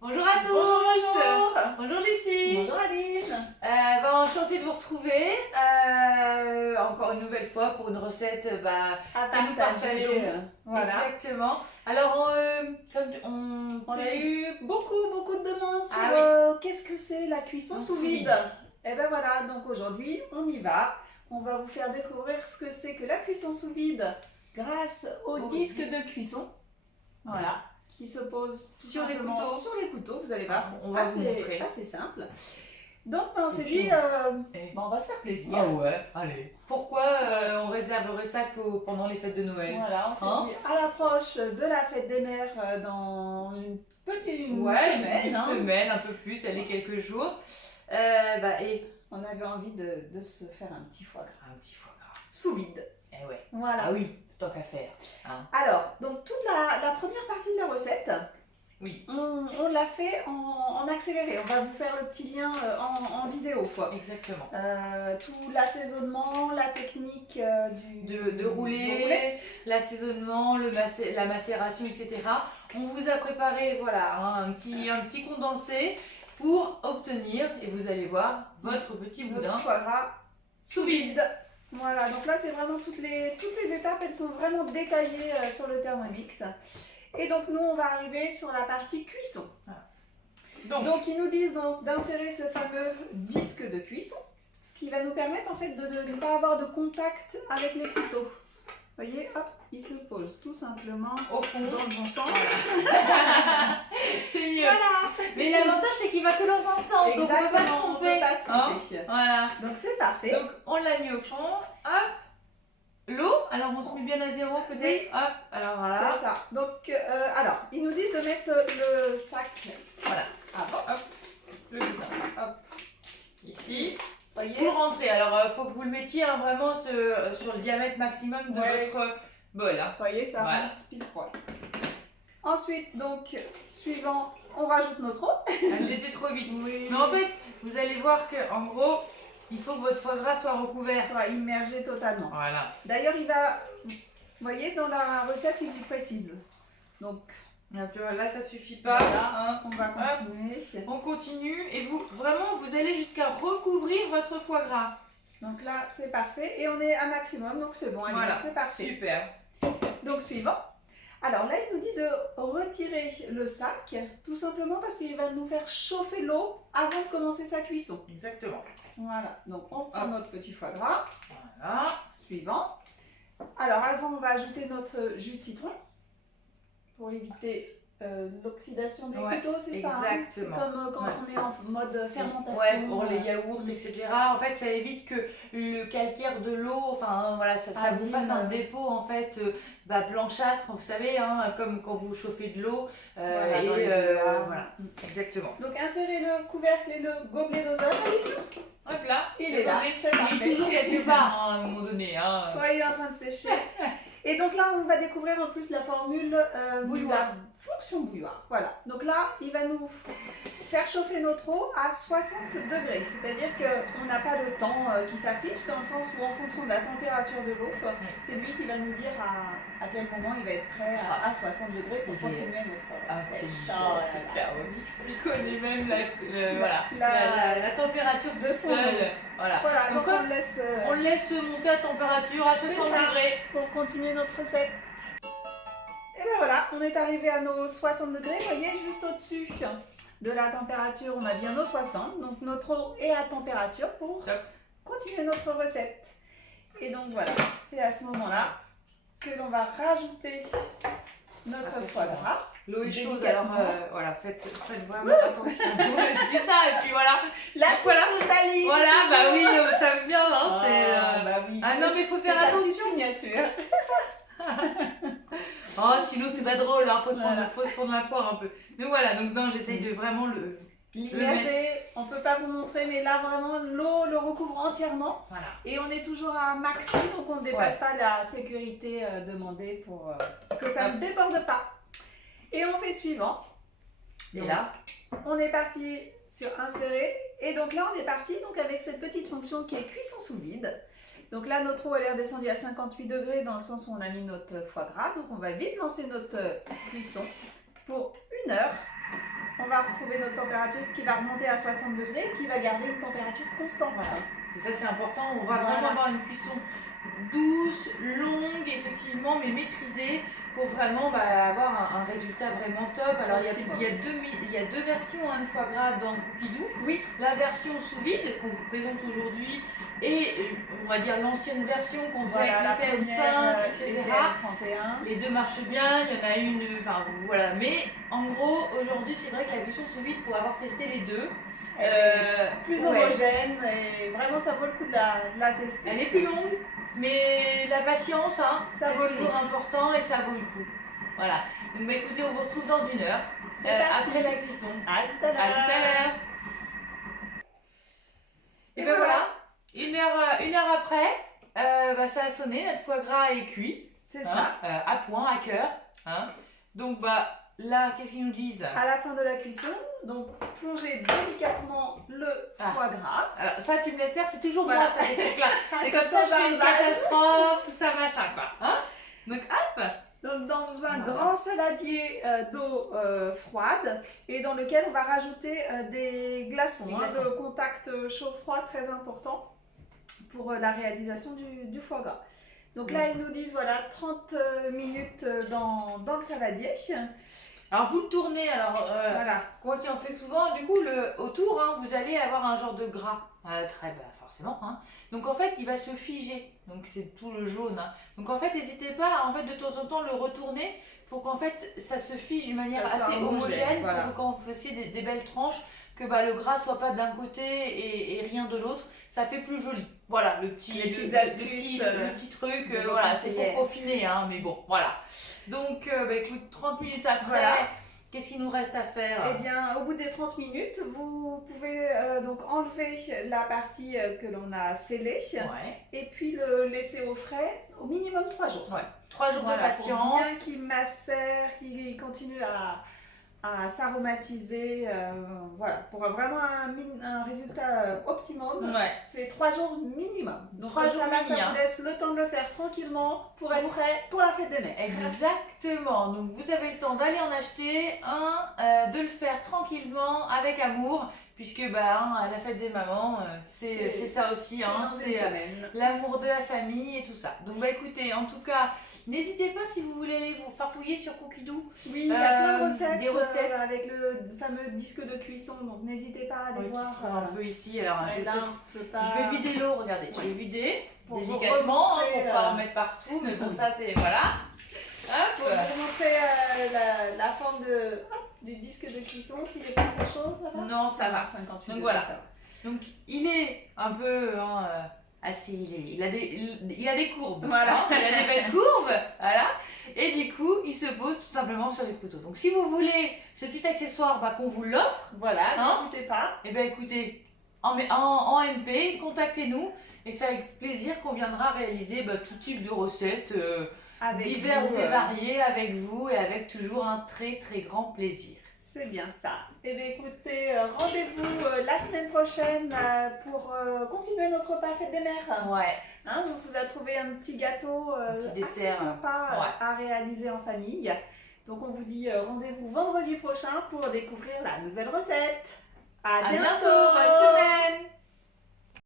Bonjour à tous. Bonjour. Bonjour Lucie. Bonjour Aline. Enchantée de vous retrouver encore une nouvelle fois pour une recette À que nous partageons. Voilà. Exactement. Alors comme On a eu beaucoup de demandes sur qu'est-ce que c'est la cuisson En sous sous vide. vide. Et ben voilà, donc aujourd'hui on y va. On va vous faire découvrir ce que c'est que la cuisson sous vide grâce au disque de cuisson. Voilà. Qui se pose tout Sur les simplement couteaux. sur les couteaux, vous allez voir, Ah, c'est on va vous montrer. assez simple. Donc on s'est puis, dit, Eh. on va se faire plaisir. Ah ouais, allez. Pourquoi on réserverait ça pendant les fêtes de Noël? Voilà, on s'est dit à l'approche de la fête des mères dans une semaine. Une semaine, un peu plus, allez, quelques jours. Et On avait envie de se faire un petit foie gras. un petit foie gras. Sous vide. Eh ouais. Voilà. Ah oui, tant qu'à faire. Hein. Alors, donc toute la première partie de la recette, Oui. on l'a fait en accéléré. On va vous faire le petit lien en vidéo. Exactement. Tout l'assaisonnement, la technique De rouler, l'assaisonnement, la macération, etc. On vous a préparé un petit condensé pour obtenir, et vous allez voir, votre petit notre boudin foie gras sous vide. Voilà, donc là c'est vraiment toutes les étapes, elles sont vraiment détaillées sur le Thermomix. Et donc nous on va arriver sur la partie cuisson. Voilà. Donc ils nous disent d'insérer ce fameux disque de cuisson, ce qui va nous permettre en fait de ne pas avoir de contact avec les couteaux. Vous voyez, hop, il se pose tout simplement Au fond, dans le bon sens. c'est mieux. Voilà. Mais l'avantage c'est qu'il va que dans un sens, donc on ne peut pas se Exactement, on tromper. peut pas se tromper. Voilà. Donc c'est parfait. Donc on l'a mis au fond. Hop. L'eau, alors on se met bien à zéro peut-être. Oui. Hop, alors voilà. C'est ça. Donc, alors, ils nous disent de mettre le sac Voilà. avant. Hop. Le boudin. Hop. Ici. Vous voyez, Pour rentrer, alors il faut que vous le mettiez vraiment sur le diamètre maximum de votre bol. Hein. vous voyez, ça Voilà. rentre pile poil. Ensuite, donc, suivant, on rajoute notre eau. Ah, j'étais trop vite. Oui. Mais en fait, vous allez voir que en gros, il faut que votre foie gras soit recouvert. Soit immergé totalement. Voilà. D'ailleurs, il va, vous voyez, dans la recette, il vous précise. Donc, Ah, tu vois, là, ça suffit pas. voilà, Hein. on va continuer. On continue et vous allez jusqu'à recouvrir votre foie gras. Donc là, c'est parfait. Et on est à maximum, donc c'est bon, allez, Voilà. c'est parfait. Super. Donc, suivant. Alors là, il nous dit de retirer le sac, tout simplement parce qu'il va nous faire chauffer l'eau avant de commencer sa cuisson. Exactement. Voilà, donc on prend notre petit foie gras. Voilà. Suivant. Alors avant, on va ajouter notre jus de citron pour éviter l'oxydation des couteaux, c'est ça hein. C'est Exactement. comme quand on est en mode fermentation. Ouais, pour les yaourts, etc. En fait, ça évite que le calcaire de l'eau, enfin voilà, ça vous fasse un dépôt en fait blanchâtre, vous savez, hein, comme quand vous chauffez de l'eau. Voilà, exactement. Donc insérez le couvercle et le gobelet doseur. Hop là, Il est là, c'est il parfait. est toujours quelque part hein, à un moment donné. Hein. Soit il est en train de sécher. Et donc là, on va découvrir en plus la formule bouilloire. la fonction bouilloire. Voilà. Donc là, il va nous faire chauffer notre eau à 60 degrés. C'est-à-dire qu'on n'a pas de temps qui s'affiche dans le sens où en fonction de la température de l'eau, c'est lui qui va nous dire à quel moment il va être prêt à 60 degrés pour continuer notre recette. Intelligent, c'est Thermomix. Il connaît même la température de son seul. eau. Voilà. Voilà, donc on le laisse monter à température à 60 degrés. Pour continuer notre recette. Et bien voilà, on est arrivé à nos 60 degrés. Vous voyez, juste au-dessus de la température, on a bien nos 60. Donc notre eau est à température pour continuer notre recette. Et donc voilà, c'est à ce moment-là que l'on va rajouter notre foie gras. L'eau est chaude, alors voilà, faites vraiment attention. Je dis ça et puis voilà. La petite touche d'Aline. Voilà, bah oui, ça veut bien. Hein, oui. Ah non, mais il faut faire attention. Signature. Oh, sinon c'est pas drôle, hein, faut se prendre la poire un peu. Donc voilà, donc non, j'essaye de vraiment l'immerger. On peut pas vous montrer, mais là vraiment l'eau le recouvre entièrement. Voilà. Et on est toujours à maxi, donc on ne dépasse pas la sécurité demandée pour que ça ne déborde pas. Et on fait suivant. Et donc, là, on est parti sur insérer. Et donc là, on est parti donc avec cette petite fonction qui est cuisson sous vide. Donc là, notre eau elle est redescendue à 58 degrés dans le sens où on a mis notre foie gras. Donc on va vite lancer notre cuisson pour 1 heure. On va retrouver notre température qui va remonter à 60 degrés, qui va garder une température constante. Voilà. Et ça c'est important, on va vraiment avoir une cuisson douce, longue, effectivement, mais maîtrisée pour vraiment avoir un résultat vraiment top. Alors il y a deux versions de foie gras dans Cookidoo. Oui. La version sous vide qu'on vous présente aujourd'hui et on va dire l'ancienne version qu'on faisait avec le TM5, etc. Les deux marchent bien, il y en a une, enfin voilà. Mais en gros, aujourd'hui, c'est vrai que la cuisson sous vide, pour avoir testé les deux, plus homogène et vraiment ça vaut le coup de la tester. Elle est plus longue, mais la patience, hein, c'est toujours important et ça vaut le coup. Voilà. Donc écoutez, on vous retrouve dans 1 heure après la cuisson. À tout à l'heure. À tout à l'heure. Et ben voilà, 1 heure après, ça a sonné, notre foie gras est cuit. C'est ça. À point, à cœur. Hein. Donc là, qu'est-ce qu'ils nous disent? À la fin de la cuisson, donc plongez délicatement le foie gras. Alors ça, tu me laisses faire, c'est toujours moi, ça, ces trucs-là. C'est comme ça, je fais une catastrophe, tout ça, machin, quoi. Hein, donc, hop. Donc, dans un grand saladier d'eau froide et dans lequel on va rajouter des glaçons. De contact chaud-froid très important pour la réalisation du foie gras. Donc là, ils nous disent, voilà, 30 minutes dans le saladier. Alors vous le tournez, quoi qu'il en fait souvent, du coup autour, hein, vous allez avoir un genre de gras, forcément. Hein. Donc en fait il va se figer, donc c'est tout le jaune. Hein. Donc en fait n'hésitez pas à de temps en temps le retourner pour qu'en fait ça se fige d'une manière assez homogène, voilà. Pour que quand vous fassiez des belles tranches, que le gras soit pas d'un côté et rien de l'autre, ça fait plus joli. Voilà le petit truc, voilà, c'est pour peaufiner, hein, mais bon, voilà. Donc, écoute, 30 minutes après, voilà. Qu'est-ce qu'il nous reste à faire? Eh bien, au bout des 30 minutes, vous pouvez donc enlever la partie que l'on a scellée et puis le laisser au frais au minimum 3 jours. 3 jours de patience. Pour bien qu'il macère, qu'il continue à s'aromatiser, pour vraiment un résultat optimum, c'est 3 jours minimum. Donc 3 jours ça vous laisse le temps de le faire tranquillement pour être prêt pour la fête des mères. Exactement, donc vous avez le temps d'aller en acheter un, de le faire tranquillement, avec amour, puisque la fête des mamans, c'est ça aussi, hein, c'est l'amour de la famille et tout ça. Donc écoutez, en tout cas, n'hésitez pas si vous voulez aller vous farfouiller sur Cookidoo. Oui, il y a plein de recettes, avec le fameux disque de cuisson, donc n'hésitez pas à aller voir. Qui se trouve un peu ici, alors je vais vider l'eau, regardez, je vais vider délicatement pour ne pas en mettre partout, mais bon ça c'est, voilà. Pour vous montrer la forme du disque de cuisson, s'il n'est pas trop chaud, ça va? Non, ça va. 58 donc voilà. Donc il est un peu il a des courbes. Voilà. Hein, il a des belles courbes. Voilà. Et du coup, il se pose tout simplement sur les couteaux. Donc si vous voulez ce petit accessoire, qu'on vous l'offre. Voilà, n'hésitez pas. Et écoutez, en MP, contactez-nous. Et c'est avec plaisir qu'on viendra réaliser tout type de recettes diverses et variées avec vous et avec toujours un très très grand plaisir. C'est bien ça. Et bien écoutez, rendez-vous la semaine prochaine pour continuer notre repas fête des mères. Hein, on vous a trouvé un petit gâteau assez sympa à réaliser en famille. Donc on vous dit rendez-vous vendredi prochain pour découvrir la nouvelle recette. À bientôt. Bonne semaine.